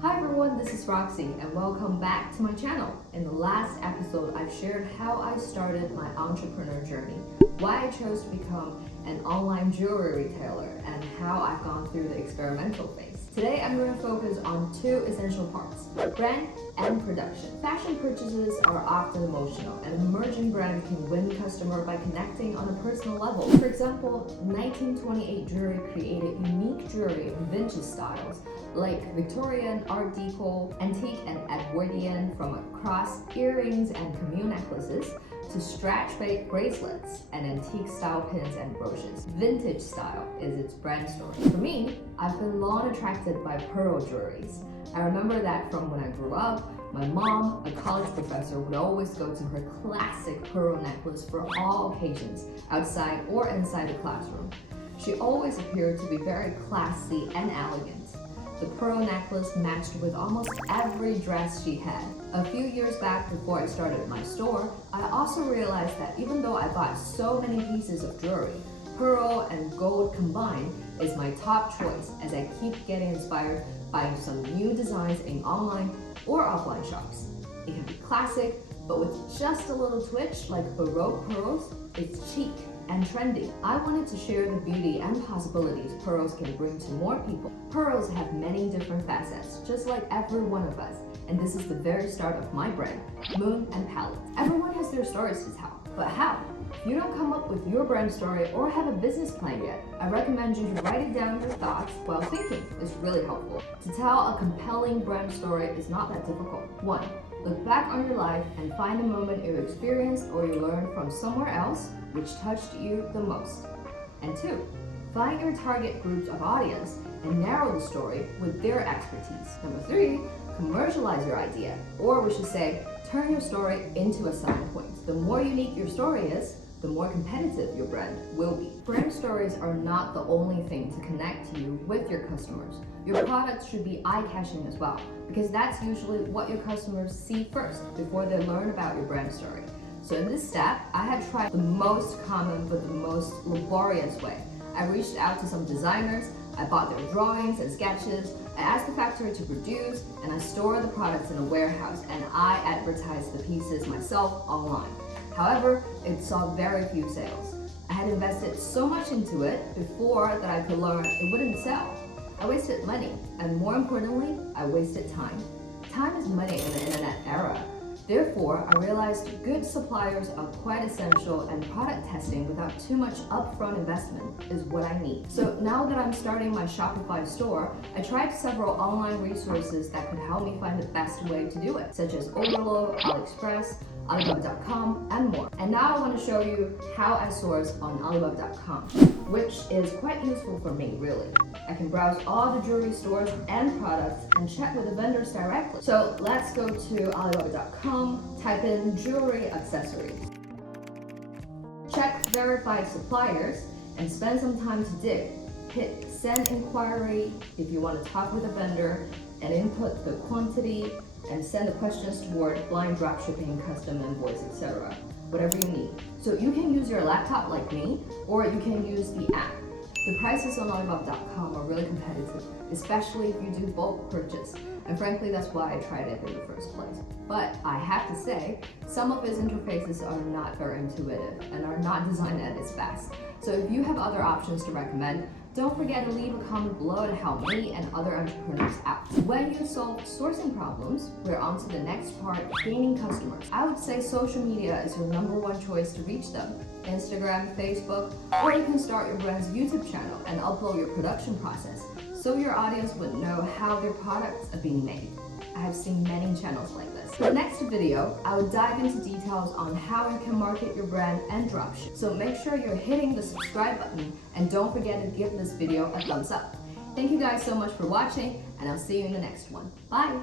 Hi everyone, this is Roxy and welcome back to my channel. In the last episode, I've shared how I started my entrepreneur journey, why I chose to become an online jewelry retailer, and how I've gone through the experimental phase. Today, I'm going to focus on two essential parts, brand and production. Fashion purchases are often emotional, and an emerging brand can win customer by connecting on a personal level. For example, 1928 jewelry created unique jewelry in vintage styles like Victorian, Art Deco, antique and Edwardian, from cross earrings and cameo necklaces to stretch bracelets and antique style pins and brooches. Vintage style is its brand story. For me, I've been long attracted by pearl jewelries. I remember that from when I grew up, my mom, a college professor, would always go to her classic pearl necklace for all occasions, outside or inside the classroom. She always appeared to be very classy and elegant. The pearl necklace matched with almost every dress she had. A few years back, before I started my store, I also realized that even though I bought so many pieces of jewelry, pearl and gold combined is my top choice as I keep getting inspired by some new designs in online or offline shops. It can be classic, but with just a little twitch like Baroque pearls, it's chic and trendy. I wanted to share the beauty and possibilities pearls can bring to more people. Pearls have many different facets, just like every one of us, and this is the very start of my brand, Moon and Palette. Everyone has their stories to tell, but how? If you don't come up with your brand story or have a business plan yet, I recommend you to write it down your thoughts while thinking. It's really helpful. To tell a compelling brand story is not that difficult. 1. Look back on your life and find a moment you experienced or you learned from somewhere else which touched you the most. And 2. Find your target groups of audience and narrow the story with their expertise. Number 3. Commercialize your idea, or we should say, turn your story into a selling point. The more unique your story is, the more competitive your brand will be. Brand stories are not the only thing to connect you with your customers. Your products should be eye-catching as well, because that's usually what your customers see first before they learn about your brand story. So in this step, I had tried the most common but the most laborious way. I reached out to some designers, I bought their drawings and sketches, I asked the factory to produce, and I store the products in a warehouse, and I advertised the pieces myself online. However, it saw very few sales. I had invested so much into it before that I could learn it wouldn't sell. I wasted money, and more importantly, I wasted time. Time is money in the internet era. Therefore, I realized good suppliers are quite essential, and product testing without too much upfront investment is what I need. So now that I'm starting my Shopify store, I tried several online resources that could help me find the best way to do it, such as Overload, AliExpress, Alibaba.com, and more. And now I want to show you how I source on Alibaba.com, which is quite useful for me, really. I can browse all the jewelry stores and products and check with the vendors directly. So let's go to Alibaba.com, type in jewelry accessories. Check verified suppliers and spend some time to dig. Hit send inquiry if you want to talk with a vendor and input the quantity and send the questions toward blind dropshipping, custom invoice, etc. Whatever you need. So you can use your laptop like me, or you can use the app. The prices on Alibaba.com are really competitive, especially if you do bulk purchase. And frankly, that's why I tried it in the first place. But I have to say, some of its interfaces are not very intuitive and are not designed at its best. So if you have other options to recommend, don't forget to leave a comment below to help me and other entrepreneurs out. When you solve sourcing problems, we're on to the next part, gaining customers. I would say social media is your #1 choice to reach them. Instagram, Facebook, or you can start your brand's YouTube channel and upload your production process so your audience would know how their products are being made. I have seen many channels like this. For the next video, I will dive into details on how you can market your brand and dropship. So make sure you're hitting the subscribe button and don't forget to give this video a thumbs up. Thank you guys so much for watching, and I'll see you in the next one. Bye!